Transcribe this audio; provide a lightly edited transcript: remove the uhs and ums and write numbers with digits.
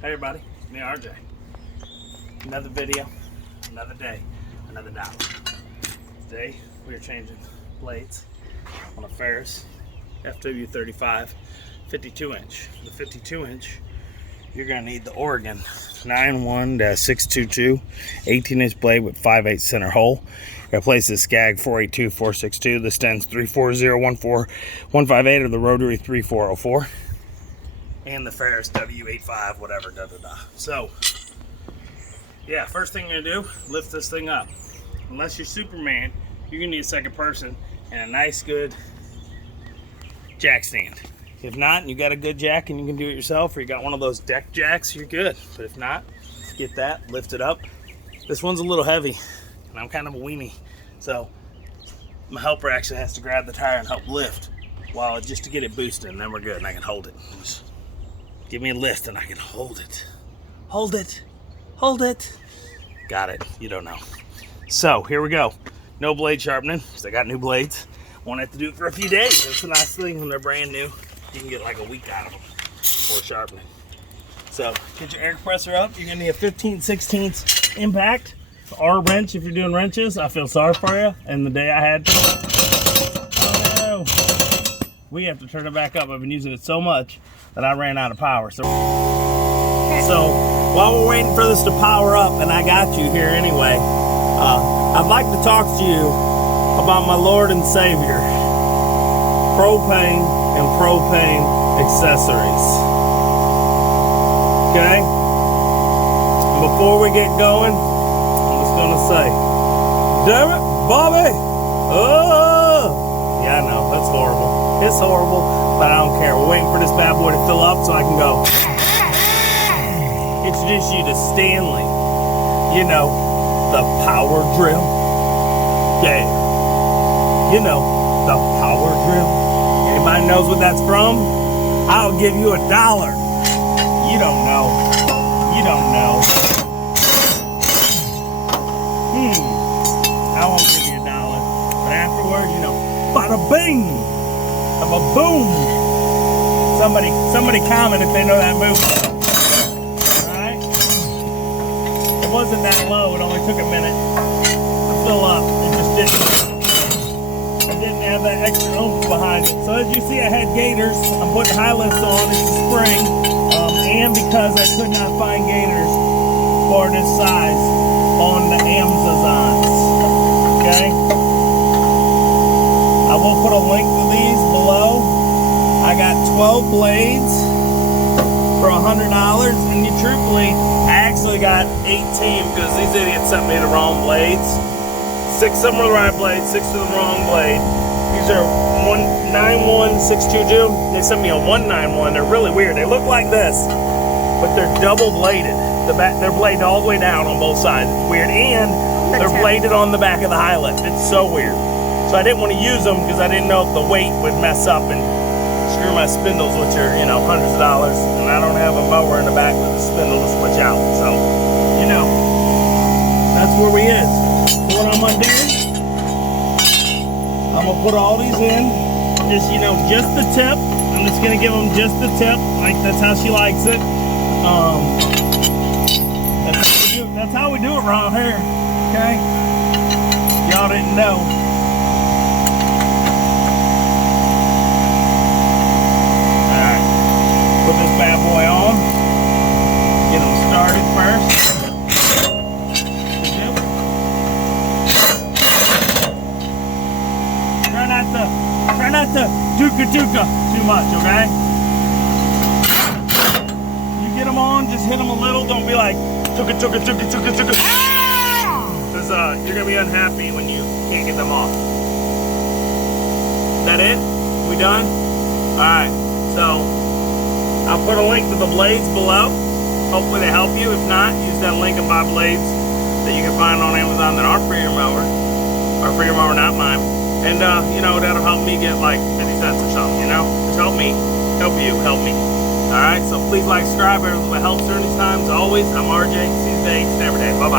Hey everybody, it's me RJ. Another video, another day, another dollar. Today we are changing blades on a Ferris FW35 52 inch. The 52 inch, you're gonna need the Oregon 91-622 18 inch blade with 5/8 center hole. Replace the Skag 482-462, the Stens 340-14158 or the rotary 3404. And the Ferris W85, whatever, So, yeah, first thing you're gonna do, lift this thing up. Unless you're Superman, you're gonna need a second person and a nice, good jack stand. If not, and you got a good jack and you can do it yourself, or you got one of those deck jacks, you're good. But if not, get that, lift it up. This one's a little heavy, and I'm kind of a weenie, so my helper actually has to grab the tire and help lift while just to get it boosted, and then we're good, and I can hold it. Just give me a lift and I can hold it. Hold it. Hold it. Got it. You don't know. So here we go. No blade sharpening, because I got new blades. Won't have to do it for a few days. That's the nice thing when they're brand new. You can get like a week out of them before sharpening. So get your air compressor up. You're gonna need a 15/16 impact or wrench if you're doing wrenches. I feel sorry for you. And the day I had to, oh no, we have to turn it back up. I've been using it so much that I ran out of power. So while we're waiting for this to power up, and I got you here anyway, I'd like to talk to you about my Lord and Savior, propane and propane accessories. Okay? Before we get going, I'm just gonna say, damn it, Bobby! Oh! Yeah, I know, that's horrible. It's horrible, but I don't care. We're waiting for this bad boy to fill up so I can go introduce you to Stanley. You know, the power drill. Yeah. You know, the power drill. Anybody knows what that's from? I'll give you $1. You don't know. You don't know. I won't give you $1. But afterwards, you know, bada bing! Of a boom. Somebody comment if they know that movie. Alright? It wasn't that low, it only took a minute to fill up. It didn't have that extra oomph behind it. So as you see, I had gaiters. I'm putting high lifts on, it's a spring. And because I could not find gaiters for this size on the Amazons. Okay? I will put a link to these below. I got 12 blades for $100, and truthfully, I actually got 18 because these idiots sent me the wrong blades. 6 of them were the right blades, 6 of the wrong blade. These are 191-622. They sent me a 191. They're really weird. They look like this, but they're double bladed. They're bladed all the way down on both sides. It's weird, and they're bladed on the back of the high lift. It's so weird. So I didn't want to use them because I didn't know if the weight would mess up and screw my spindles, which are, you know, hundreds of dollars. And I don't have a mower in the back with a spindle to switch out. So, you know, that's where we is. So what I'm going to do, I'm going to put all these in. Just, you know, just the tip. I'm just going to give them just the tip. Like, that's how she likes it. That's how we do it around here. Okay? Y'all didn't know. Put this bad boy on, get them started first. Try not to dooka too much, okay? You get them on, just hit them a little. Don't be like tuka. Because you're gonna be unhappy when you can't get them off. Is that it? We done? All right. So I'll put a link to the blades below. Hopefully they help you. If not, use that link and buy blades that you can find on Amazon that aren't for your mower. Or for your mower, not mine. And, you know, that'll help me get like 50 cents or something, you know? Just help me. Help you. Help me. Alright, so please like, subscribe. It helps during these times. Always, I'm RJ. See you today, every day. Bye-bye.